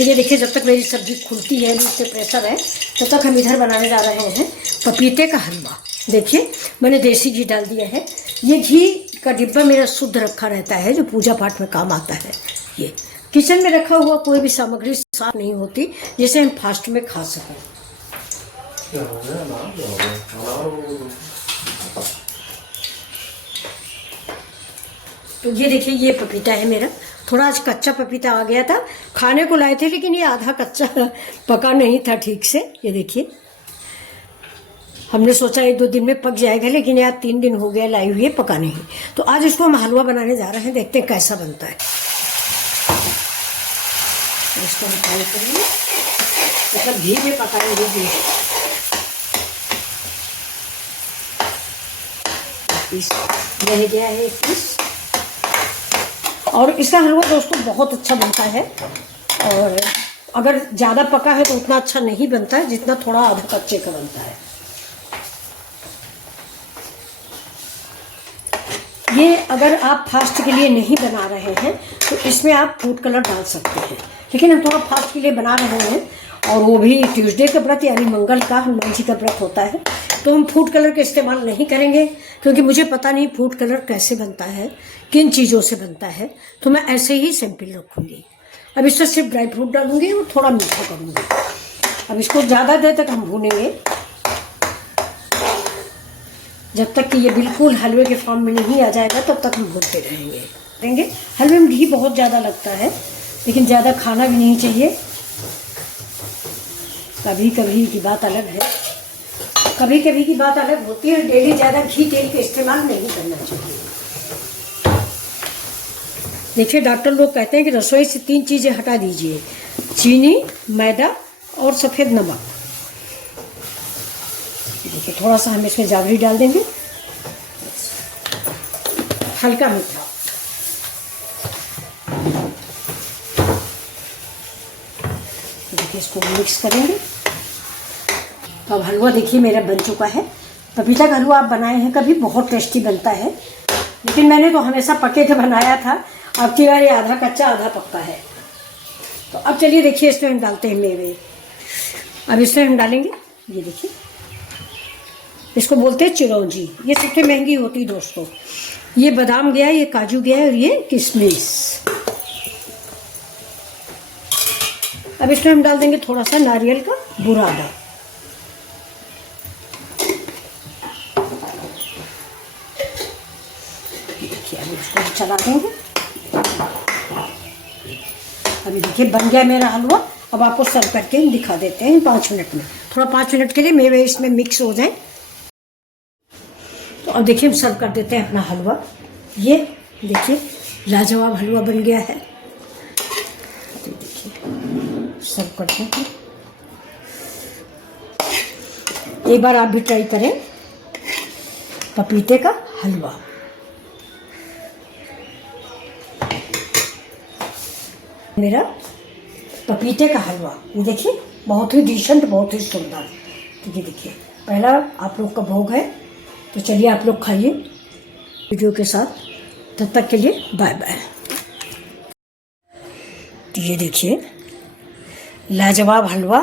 तो ये देखिए, जब तक मेरी सब्जी खुलती है, इस पे प्रेशर है, तब तक हम इधर बनाने जा रहे हैं पपीते का हलवा। देखिए, मैंने देसी घी डाल दिया है। ये घी का डिब्बा मेरा शुद्ध रखा रहता है, जो पूजा पाठ में काम आता है। ये किचन में रखा हुआ कोई भी सामग्री साफ नहीं होती, जिसे हम फास्ट में खा सकें। तो ये देखिए, ये पपीता है मेरा। थोड़ा आज कच्चा पपीता आ गया था, खाने को लाए थे, लेकिन ये आधा कच्चा पका नहीं था ठीक से। ये देखिए, हमने सोचा 1-2 दिन में पक जाएगा, लेकिन यार 3 दिन हो गया लाई हुए, पका नहीं। तो आज इसको हम हलवा बनाने जा रहे हैं, देखते हैं कैसा बनता है। इसको हम फ्राई करेंगे, मतलब घी में पकाएंगे। घी पीस रह गया है, 1 पीस। और इसका हलवा दोस्तों बहुत अच्छा बनता है, और अगर ज़्यादा पका है तो उतना अच्छा नहीं बनता है, जितना थोड़ा आधा कच्चे का बनता है। ये अगर आप फास्ट के लिए नहीं बना रहे हैं तो इसमें आप फूड कलर डाल सकते हैं, लेकिन हम थोड़ा फास्ट के लिए बना रहे हैं, और वो भी ट्यूसडे का व्रत यानी मंगल का, हनुमान जी का व्रत होता है, तो हम फूड कलर का इस्तेमाल नहीं करेंगे, क्योंकि मुझे पता नहीं फूड कलर कैसे बनता है, किन चीज़ों से बनता है। तो मैं ऐसे ही सिंपल रखूँगी। अब इसमें सिर्फ ड्राई फ्रूट डालूंगी और थोड़ा मीठा करूँगी। अब इसको ज़्यादा देर तक हम भूनेंगे, जब तक कि ये बिल्कुल हलवे के फॉर्म में नहीं आ जाएगा, तब तक हम भूनते रहेंगे। हलवे में घी बहुत ज़्यादा लगता है, लेकिन ज़्यादा खाना भी नहीं चाहिए। कभी कभी की बात अलग है, कभी कभी की बात अलग होती है। डेली ज़्यादा घी तेल का इस्तेमाल नहीं करना चाहिए। देखिए, डॉक्टर लोग कहते हैं कि रसोई से 3 चीज़ें हटा दीजिए: चीनी, मैदा और सफ़ेद नमक। देखिए, थोड़ा सा हम इसमें जागरी डाल देंगे, हल्का मीठा। देखिए, इसको मिक्स करेंगे। तो अब हलवा देखिए मेरा बन चुका है। पपीता का हलवा आप बनाए हैं कभी? बहुत टेस्टी बनता है, लेकिन मैंने तो हमेशा पके के बनाया था। अब की बार ये आधा कच्चा आधा पक्का है। तो अब चलिए देखिए, इसमें हम डालते हैं मेवे। अब इसमें हम डालेंगे, ये देखिए, इसको बोलते हैं चिरौंजी। ये सबसे महंगी होती है दोस्तों। ये बादाम गया, ये काजू गया, और ये किशमिश। अब इसमें हम डाल देंगे थोड़ा सा नारियल का बुरादा। देखिए, अब इसको चला देंगे। अभी देखिए बन गया मेरा हलवा। अब आपको सर्व करके हम दिखा देते हैं 5 मिनट में। थोड़ा 5 मिनट के लिए मेवे इसमें मिक्स हो जाए। तो अब देखिए, हम सर्व कर देते हैं अपना हलवा। ये देखिए, लाजवाब हलवा बन गया है। तो देखिए, सर्व करते हैं। एक बार आप भी ट्राई करें पपीते का हलवा। मेरा पपीते का हलवा, ये देखिए, बहुत ही डिसेंट, बहुत ही सुंदर। तो ये देखिए, पहला आप लोग का भोग है। तो चलिए आप लोग खाइए वीडियो के साथ। तब तक के लिए बाय बाय। तो ये देखिए, लाजवाब हलवा